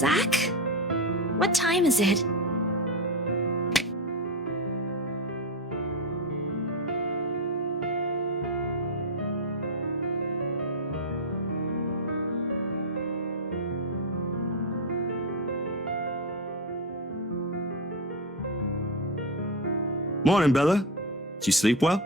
Zach? What time is it? Morning, Bella. Did you sleep well?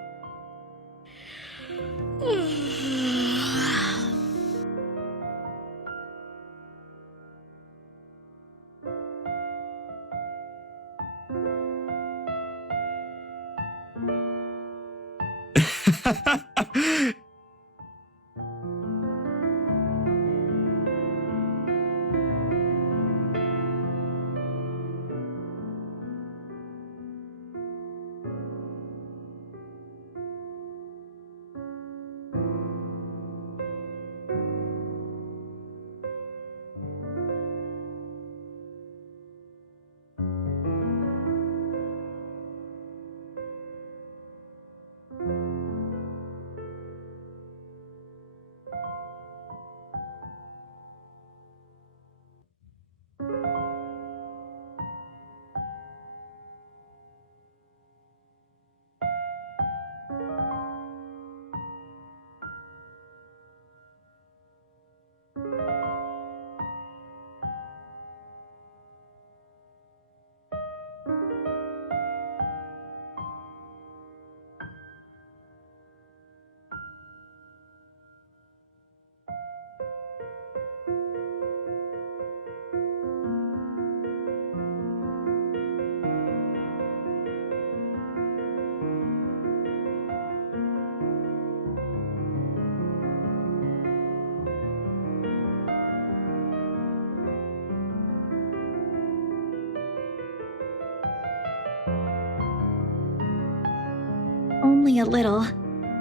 Only a little.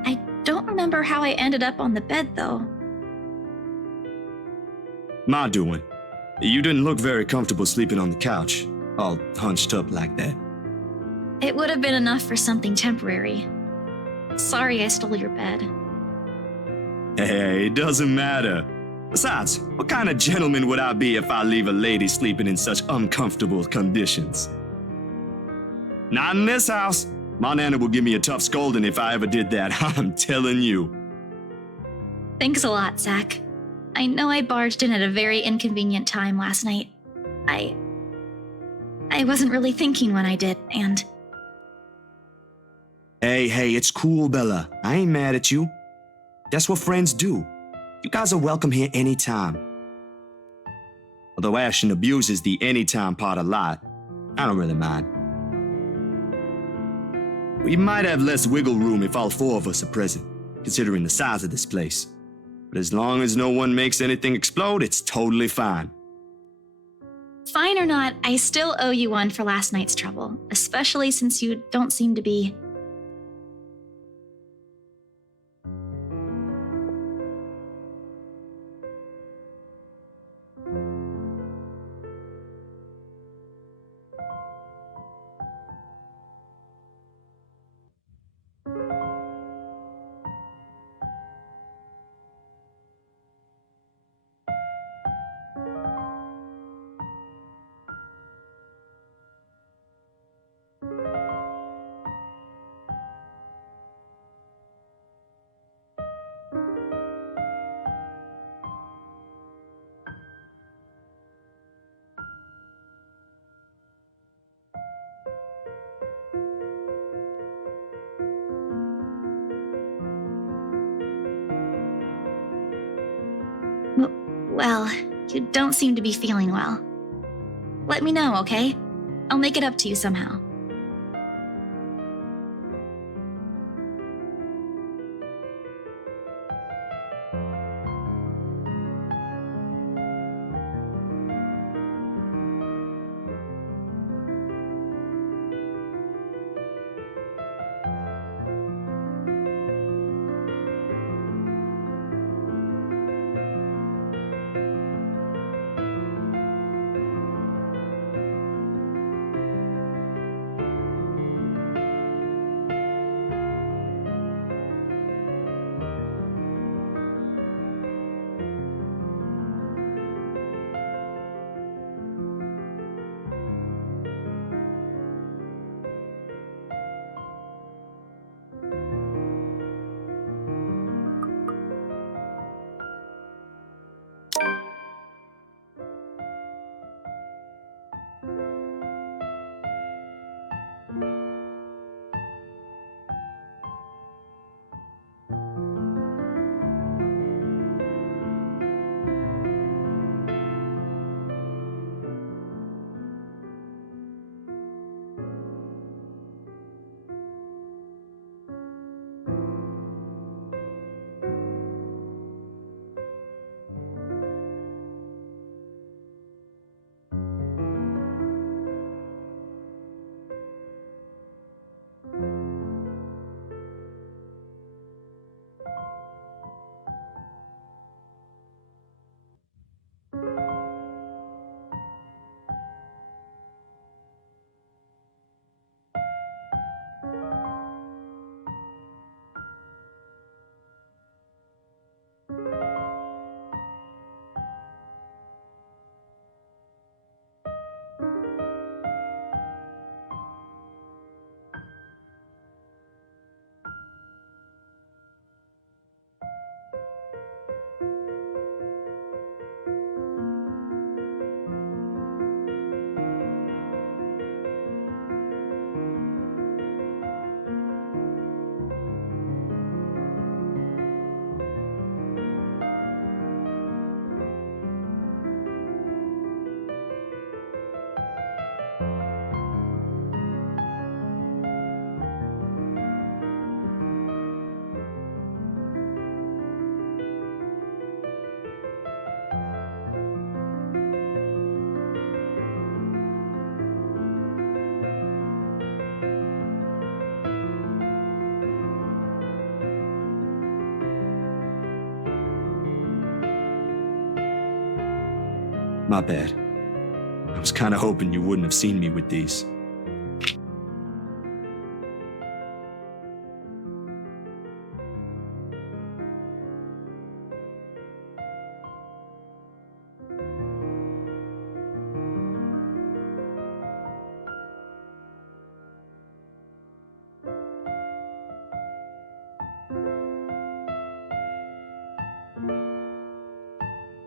I don't remember how I ended up on the bed, though. My doing. You didn't look very comfortable sleeping on the couch, all hunched up like that. It would have been enough for something temporary. Sorry I stole your bed. Hey, it doesn't matter. Besides, what kind of gentleman would I be if I leave a lady sleeping in such uncomfortable conditions? Not in this house. My Nana will give me a tough scolding if I ever did that, I'm telling you. Thanks a lot, Zach. I know I barged in at a very inconvenient time last night. I wasn't really thinking when I did, and... Hey, it's cool, Bella. I ain't mad at you. That's what friends do. You guys are welcome here anytime. Although Ashton abuses the anytime part a lot, I don't really mind. We might have less wiggle room if all four of us are present, considering the size of this place. But as long as no one makes anything explode, it's totally fine. Fine or not, I still owe you one for last night's trouble, especially since you don't seem to be... Well, you don't seem to be feeling well. Let me know, okay? I'll make it up to you somehow. My bad. I was kinda hoping you wouldn't have seen me with these.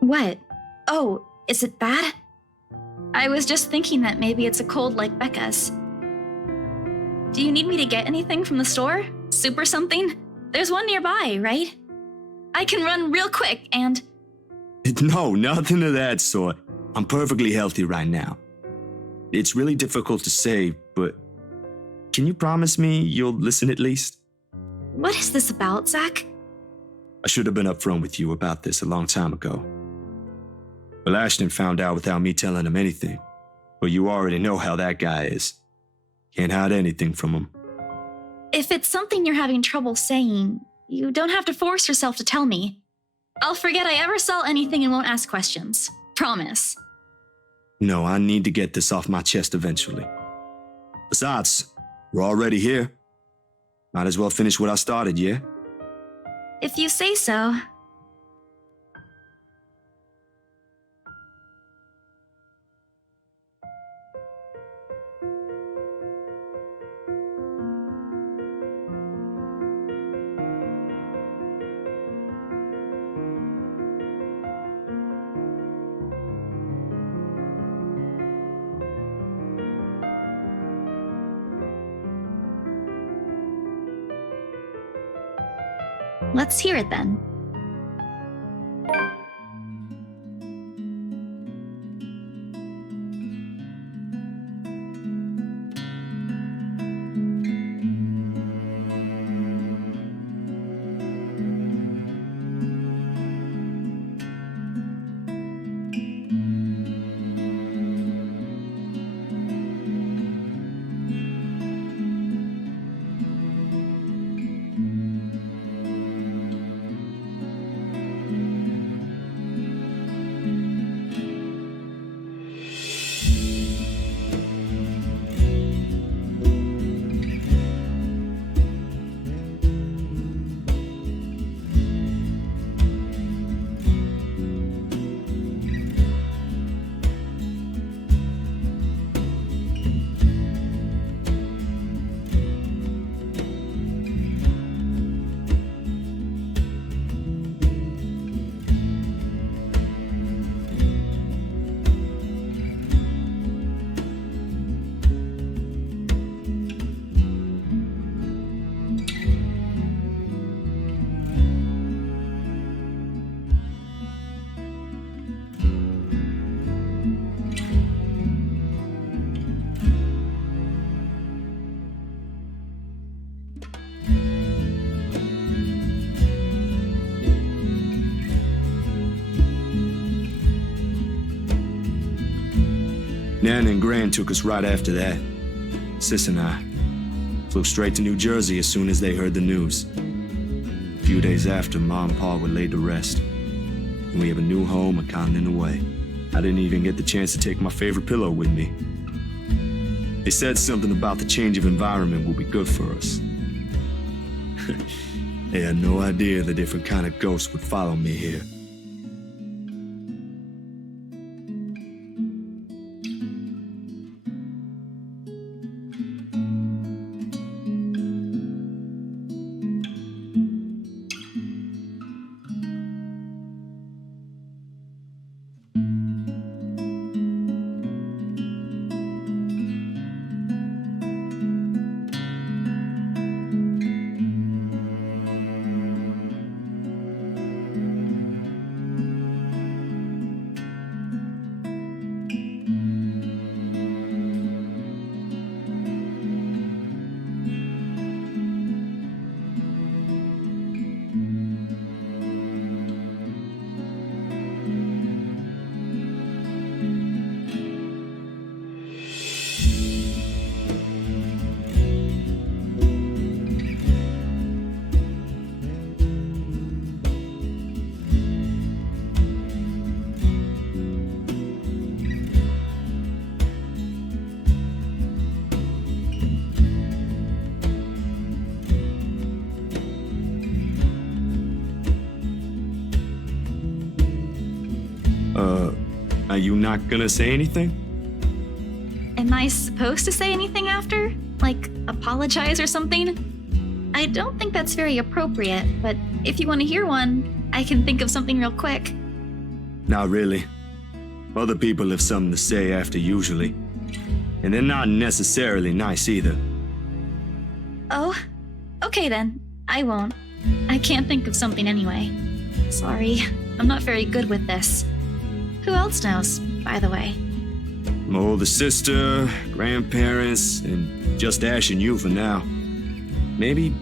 What? Oh, is it bad? I was just thinking that maybe it's a cold like Becca's. Do you need me to get anything from the store? Soup or something? There's one nearby, right? I can run real quick and... No, nothing of that sort. I'm perfectly healthy right now. It's really difficult to say, but can you promise me you'll listen at least? What is this about, Zach? I should have been upfront with you about this a long time ago. Well, Ashton found out without me telling him anything. But you already know how that guy is. Can't hide anything from him. If it's something you're having trouble saying, you don't have to force yourself to tell me. I'll forget I ever saw anything and won't ask questions. Promise. No, I need to get this off my chest eventually. Besides, we're already here. Might as well finish what I started, yeah? If you say so. Let's hear it then. Nan and Gran took us right after that. Sis and I flew straight to New Jersey as soon as they heard the news. A few days after, Ma and Pa were laid to rest. And we have a new home a continent away. I didn't even get the chance to take my favorite pillow with me. They said something about the change of environment will be good for us. They had no idea the different kind of ghosts would follow me here. Are you not gonna say anything? Am I supposed to say anything after? Like, apologize or something? I don't think that's very appropriate, but if you want to hear one, I can think of something real quick. Not really. Other people have something to say after usually. And they're not necessarily nice either. Oh, okay then. I won't. I can't think of something anyway. Sorry, I'm not very good with this. Who else knows, by the way? My older sister, grandparents, and just Ash and you for now. Maybe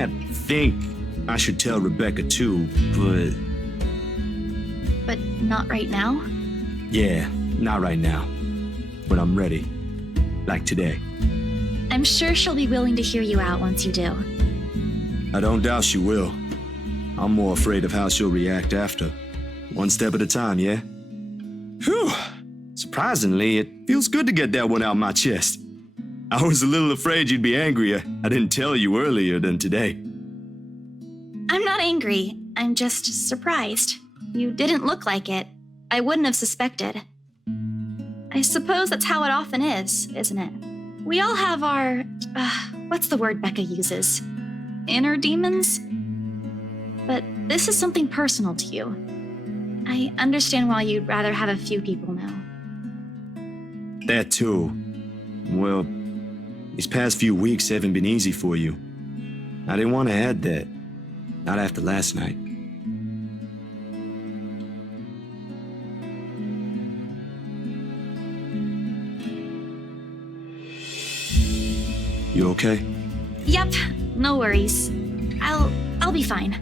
I think I should tell Rebecca too, but... But not right now? Yeah, not right now. When I'm ready. Like today. I'm sure she'll be willing to hear you out once you do. I don't doubt she will. I'm more afraid of how she'll react after. One step at a time, yeah? Whew! Surprisingly, it feels good to get that one out my chest. I was a little afraid you'd be angrier. I didn't tell you earlier than today. I'm not angry. I'm just surprised. You didn't look like it. I wouldn't have suspected. I suppose that's how it often is, isn't it? We all have our... what's the word Becca uses? Inner demons? But this is something personal to you. I understand why you'd rather have a few people know. That too. Well, these past few weeks haven't been easy for you. I didn't want to add that. Not after last night. You okay? Yep, no worries. I'll be fine.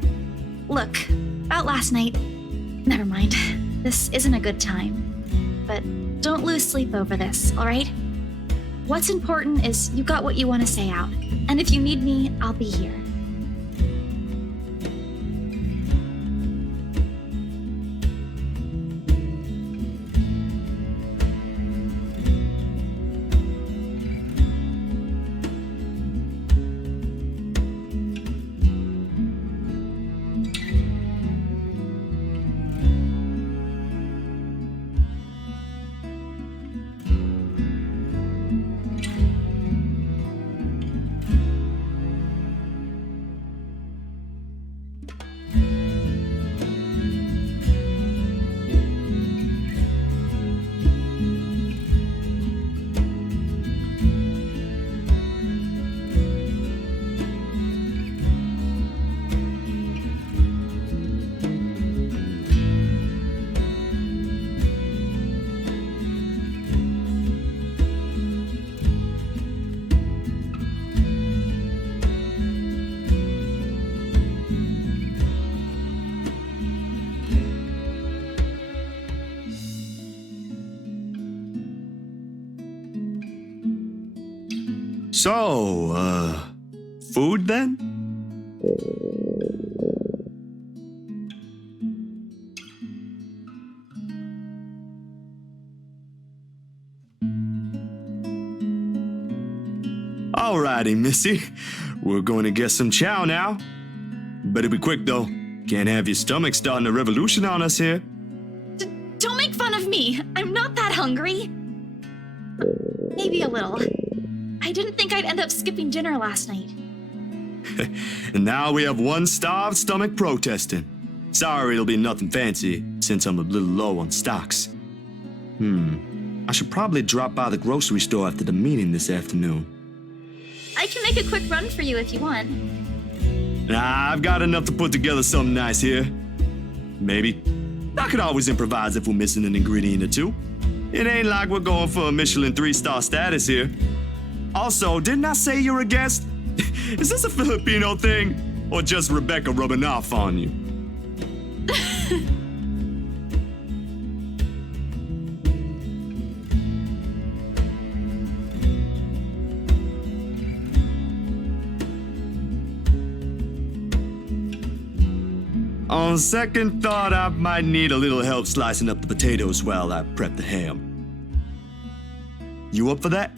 Look, about last night... Never mind. This isn't a good time. But don't lose sleep over this, alright? What's important is you got what you want to say out. And if you need me, I'll be here. So, food then? Alrighty, Missy. We're going to get some chow now. Better be quick, though. Can't have your stomach starting a revolution on us here. Don't make fun of me. I'm not that hungry. Maybe a little. I didn't think I'd end up skipping dinner last night. And now we have one starved stomach protesting. Sorry, it'll be nothing fancy, since I'm a little low on stocks. I should probably drop by the grocery store after the meeting this afternoon. I can make a quick run for you if you want. Nah, I've got enough to put together something nice here. Maybe. I could always improvise if we're missing an ingredient or two. It ain't like we're going for a Michelin 3-star status here. Also, didn't I say you're a guest? Is this a Filipino thing? Or just Rebecca rubbing off on you? On second thought, I might need a little help slicing up the potatoes while I prep the ham. You up for that?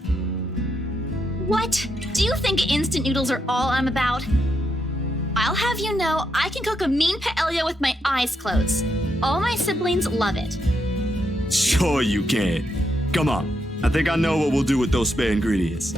What? Do you think instant noodles are all I'm about? I'll have you know I can cook a mean paella with my eyes closed. All my siblings love it. Sure you can. Come on. I think I know what we'll do with those spare ingredients.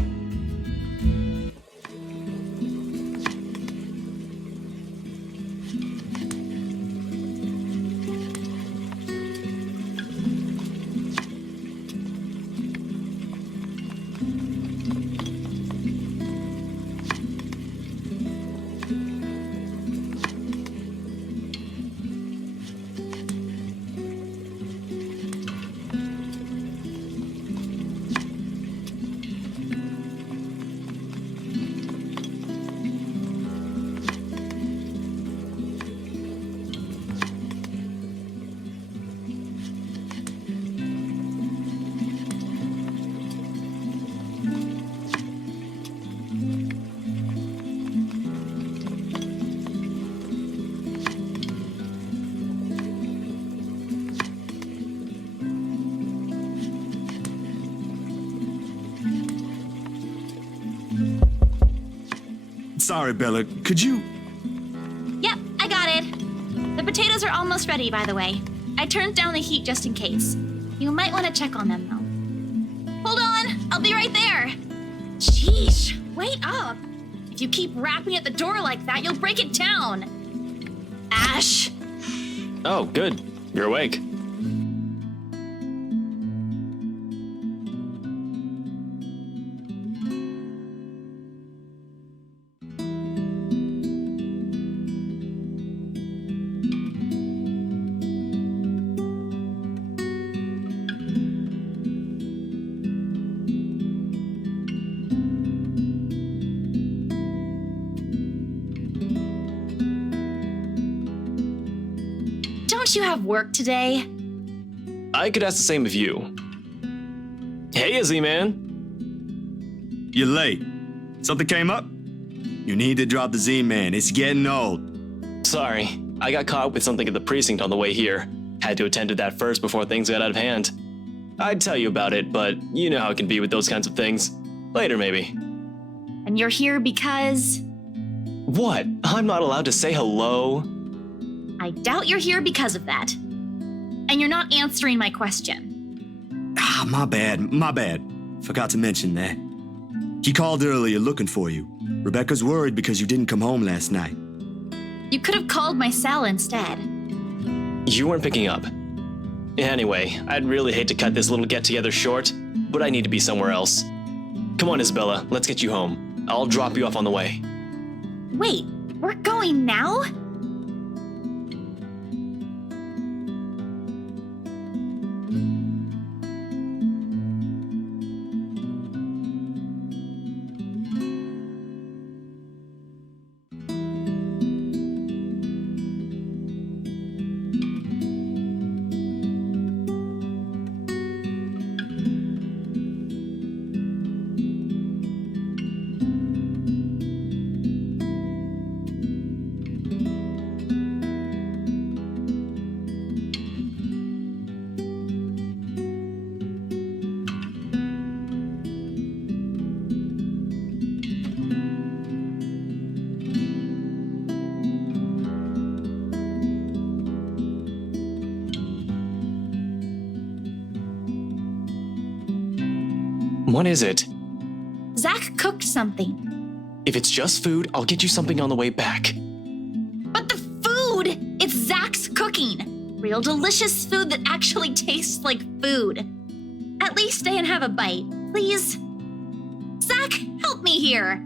Sorry, Bella. Could you... Yep, I got it. The potatoes are almost ready, by the way. I turned down the heat just in case. You might want to check on them, though. Hold on, I'll be right there. Sheesh, wait up. If you keep rapping at the door like that, you'll break it down. Ash. Oh, good. You're awake. Don't you have work today? I could ask the same of you. Hey, Izzy, man. You're late. Something came up? You need to drop the Z-Man. It's getting old. Sorry, I got caught up with something at the precinct on the way here. Had to attend to that first before things got out of hand. I'd tell you about it, but you know how it can be with those kinds of things. Later, maybe. And you're here because... What? I'm not allowed to say hello? I doubt you're here because of that. And you're not answering my question. Ah, my bad. Forgot to mention that. He called earlier looking for you. Rebecca's worried because you didn't come home last night. You could have called my cell instead. You weren't picking up. Anyway, I'd really hate to cut this little get-together short, but I need to be somewhere else. Come on, Isabella, let's get you home. I'll drop you off on the way. Wait, we're going now? What is it? Zach cooked something. If it's just food, I'll get you something on the way back. But the food! It's Zach's cooking. Real delicious food that actually tastes like food. At least stay and have a bite, please. Zach, help me here.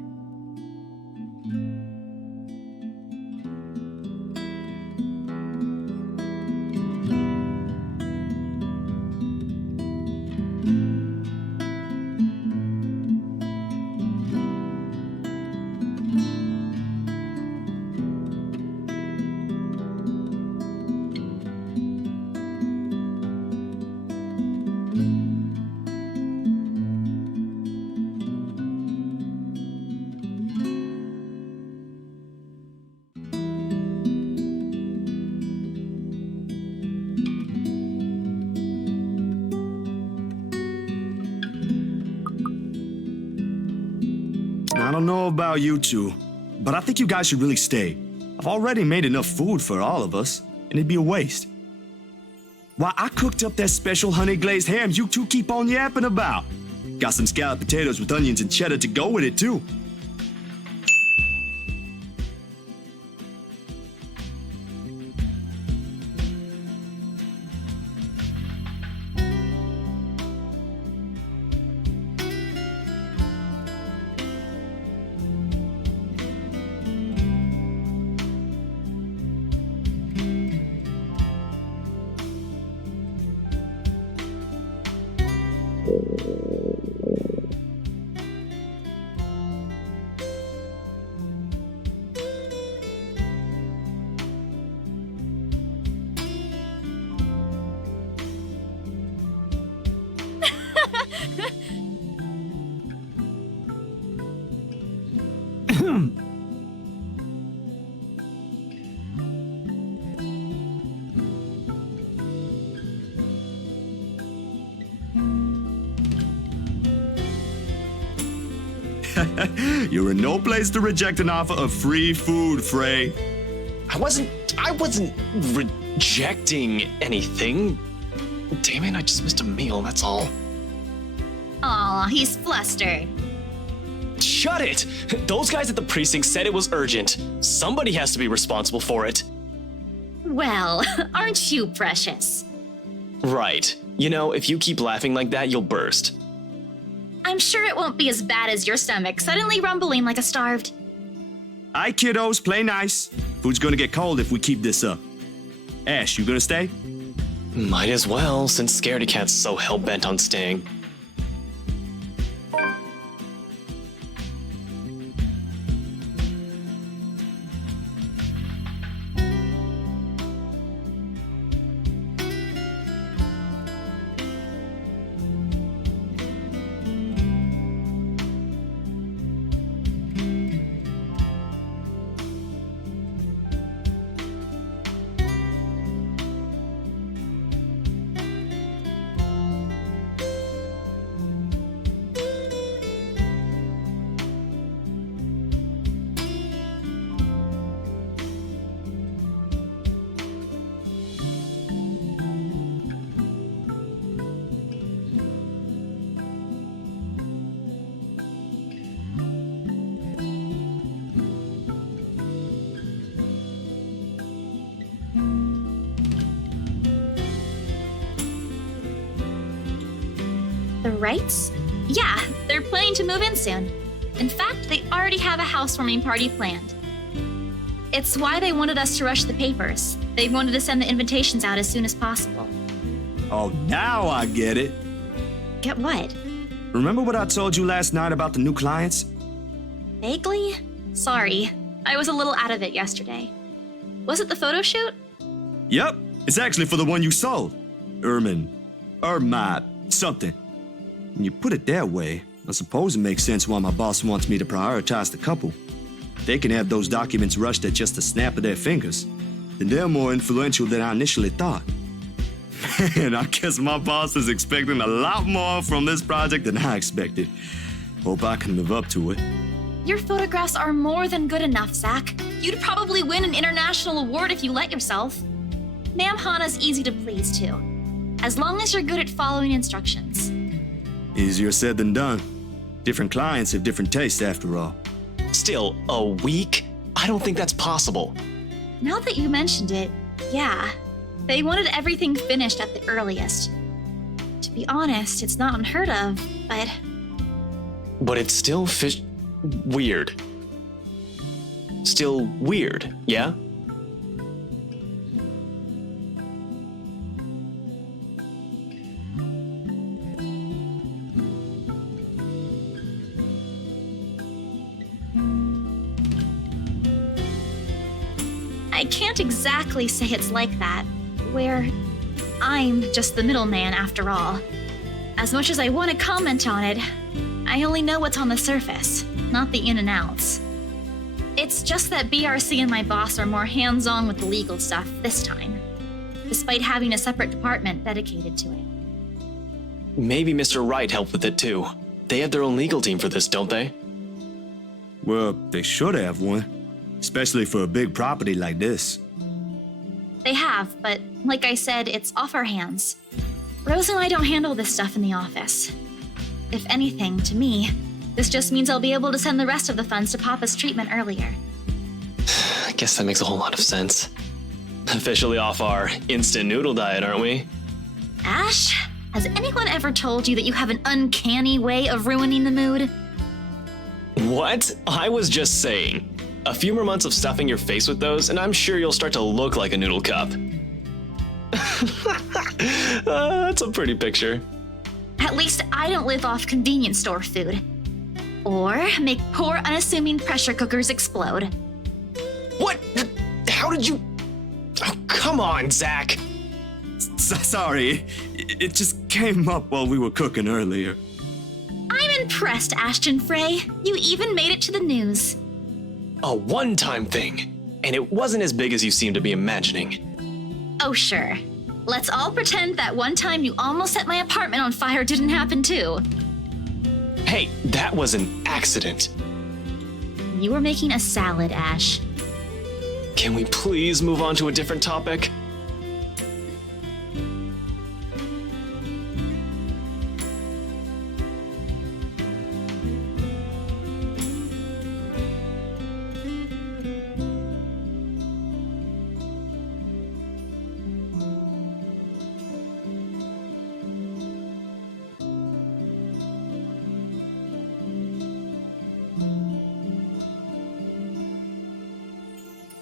I don't know about you two, but I think you guys should really stay. I've already made enough food for all of us, and it'd be a waste. Why, I cooked up that special honey glazed ham you two keep on yapping about. Got some scalloped potatoes with onions and cheddar to go with it, too. You're in no place to reject an offer of free food, Frey. I wasn't rejecting anything. Damn it, I just missed a meal, that's all. Aw, he's flustered. Shut it! Those guys at the precinct said it was urgent. Somebody has to be responsible for it. Well, aren't you precious? Right. You know, if you keep laughing like that, you'll burst. I'm sure it won't be as bad as your stomach suddenly rumbling like a starved. Aye, kiddos, play nice. Food's gonna get cold if we keep this up. Ash, you gonna stay? Might as well, since Scaredy Cat's so hell-bent on staying. The Wrights? Yeah, they're planning to move in soon. In fact, they already have a housewarming party planned. It's why they wanted us to rush the papers. They wanted to send the invitations out as soon as possible. Oh, now I get it. Get what? Remember what I told you last night about the new clients? Vaguely? Sorry, I was a little out of it yesterday. Was it the photo shoot? Yep, it's actually for the one you sold. Ermine, something. When you put it that way, I suppose it makes sense why my boss wants me to prioritize the couple. They can have those documents rushed at just a snap of their fingers. Then they're more influential than I initially thought. Man, I guess my boss is expecting a lot more from this project than I expected. Hope I can live up to it. Your photographs are more than good enough, Zach. You'd probably win an international award if you let yourself. Ma'am Hana's easy to please, too. As long as you're good at following instructions. Easier said than done. Different clients have different tastes, after all. Still, a week? I don't think that's possible. Now that you mentioned it, yeah. They wanted everything finished at the earliest. To be honest, it's not unheard of, but... But it's still weird. Still weird, yeah? I can't exactly say it's like that, where I'm just the middleman after all. As much as I want to comment on it, I only know what's on the surface, not the in and outs. It's just that BRC and my boss are more hands-on with the legal stuff this time, despite having a separate department dedicated to it. Maybe Mr. Wright helped with it too. They have their own legal team for this, don't they? Well, they should have one, especially for a big property like this. They have, but like I said, it's off our hands. Rose and I don't handle this stuff in the office. If anything, to me, this just means I'll be able to send the rest of the funds to Papa's treatment earlier. I guess that makes a whole lot of sense. Officially off our instant noodle diet, aren't we? Ash, has anyone ever told you that you have an uncanny way of ruining the mood? What? I was just saying. A few more months of stuffing your face with those, and I'm sure you'll start to look like a noodle cup. That's a pretty picture. At least I don't live off convenience store food. Or make poor, unassuming pressure cookers explode. What? How did you... Oh, come on, Zach. Sorry, it just came up while we were cooking earlier. I'm impressed, Ashton Frey. You even made it to the news. A one-time thing. And it wasn't as big as you seem to be imagining. Oh, sure. Let's all pretend that one time you almost set my apartment on fire didn't happen too. Hey, that was an accident. You were making a salad, Ash. Can we please move on to a different topic?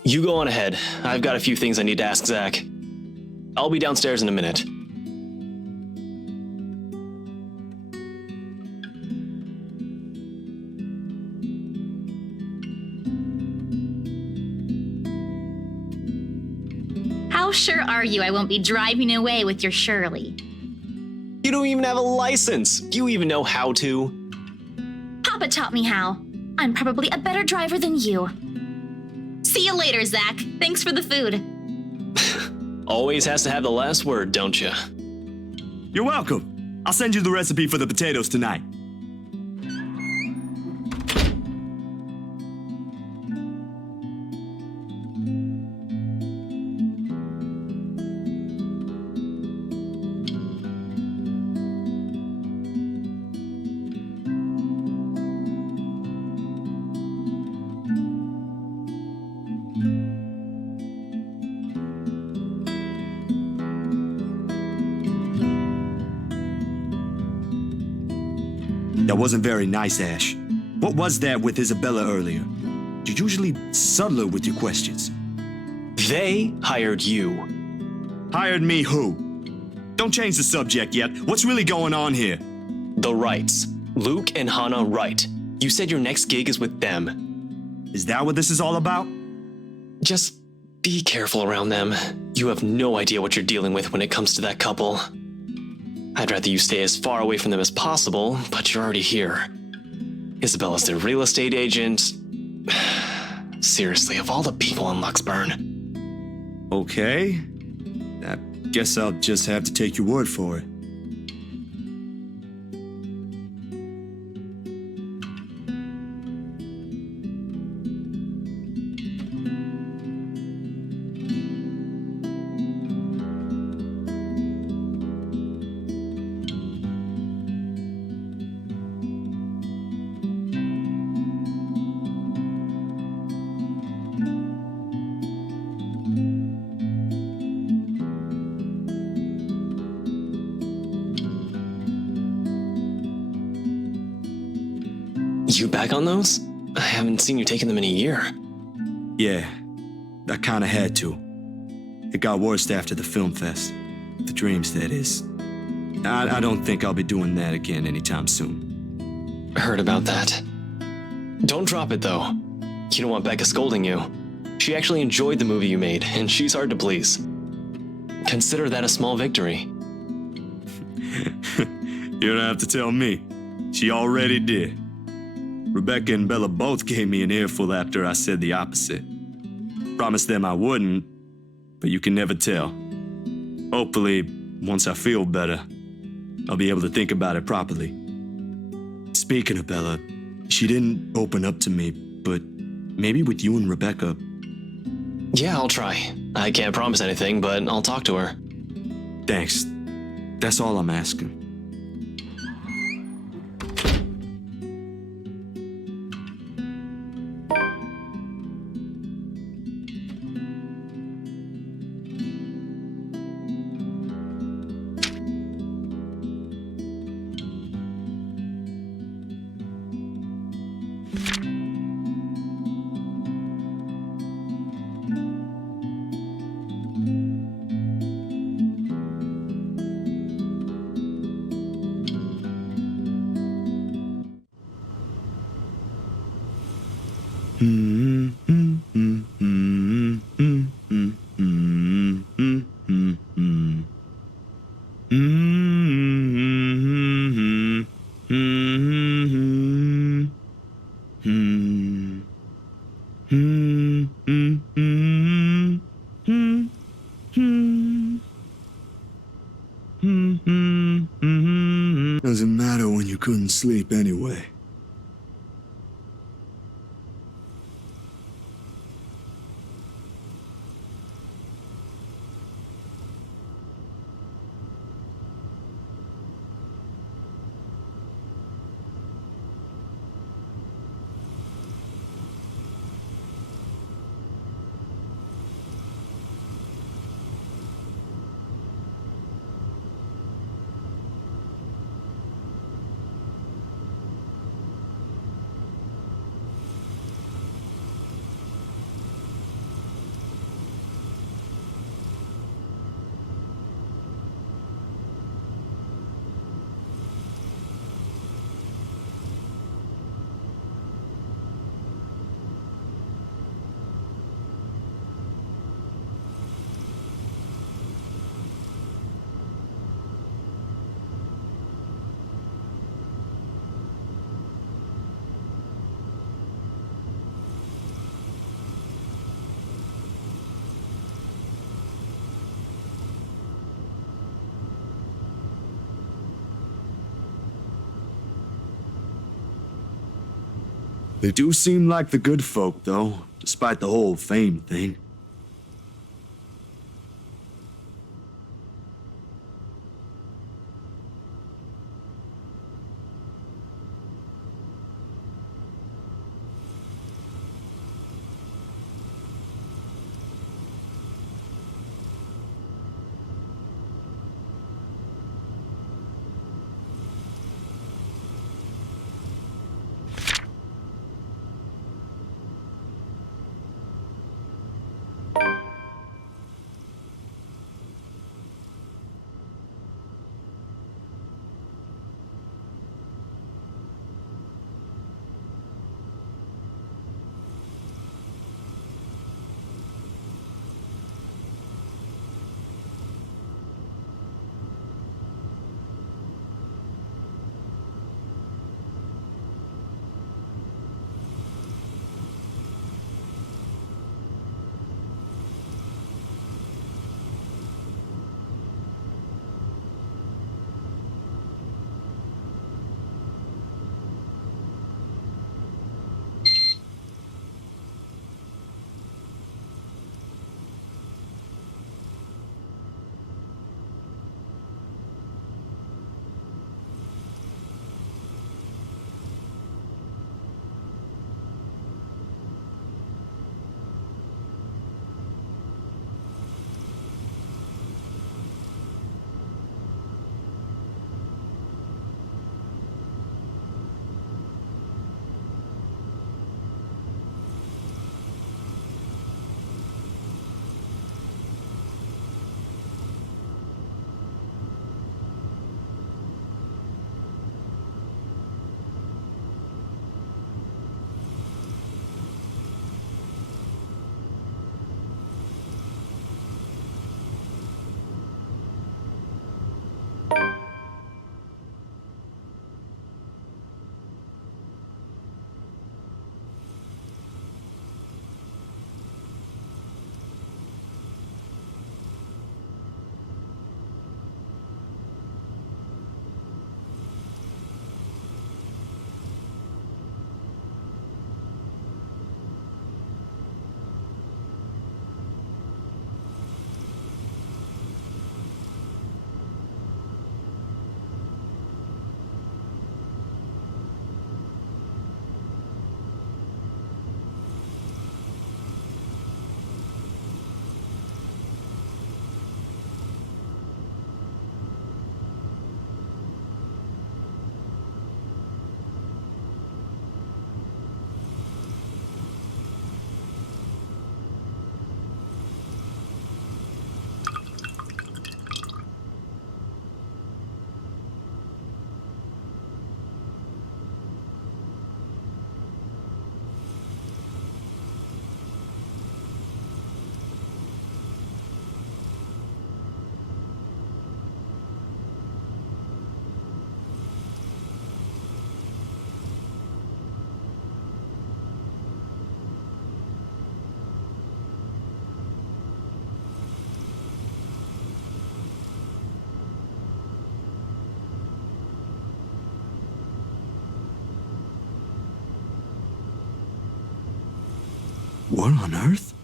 You go on ahead. I've got a few things I need to ask Zach. I'll be downstairs in a minute. How sure are you I won't be driving away with your Shirley? You don't even have a license. Do you even know how to? Papa taught me how. I'm probably a better driver than you. See you later, Zach. Thanks for the food. Always has to have the last word, don't you? You're welcome. I'll send you the recipe for the potatoes tonight. That wasn't very nice, Ash. What was that with Isabella earlier? You're usually subtler with your questions. They hired you. Hired me who? Don't change the subject yet. What's really going on here? The Wrights. Luke and Hannah Wright. You said your next gig is with them. Is that what this is all about? Just be careful around them. You have no idea what you're dealing with when it comes to that couple. I'd rather you stay as far away from them as possible, but you're already here. Isabella's their real estate agent. Seriously, of all the people in Luxburn. Okay. I guess I'll just have to take your word for it. You back on those? I haven't seen you taking them in a year. Yeah, I kinda had to. It got worse after the film fest. The dreams, that is. I don't think I'll be doing that again anytime soon. Heard about that. Don't drop it, though. You don't want Becca scolding you. She actually enjoyed the movie you made, and she's hard to please. Consider that a small victory. You don't have to tell me. She already did. Rebecca and Bella both gave me an earful after I said the opposite. Promised them I wouldn't, but you can never tell. Hopefully, once I feel better, I'll be able to think about it properly. Speaking of Bella, she didn't open up to me, but maybe with you and Rebecca. Yeah, I'll try. I can't promise anything, but I'll talk to her. Thanks. That's all I'm asking. couldn't sleep anyway. They do seem like the good folk, though, despite the whole fame thing. What on earth?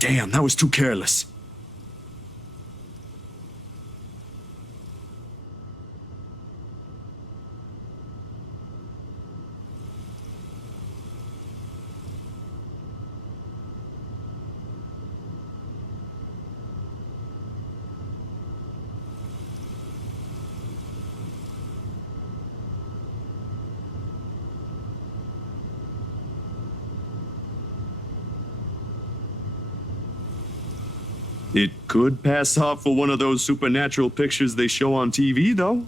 Damn, that was too careless. It could pass off for one of those supernatural pictures they show on TV, though.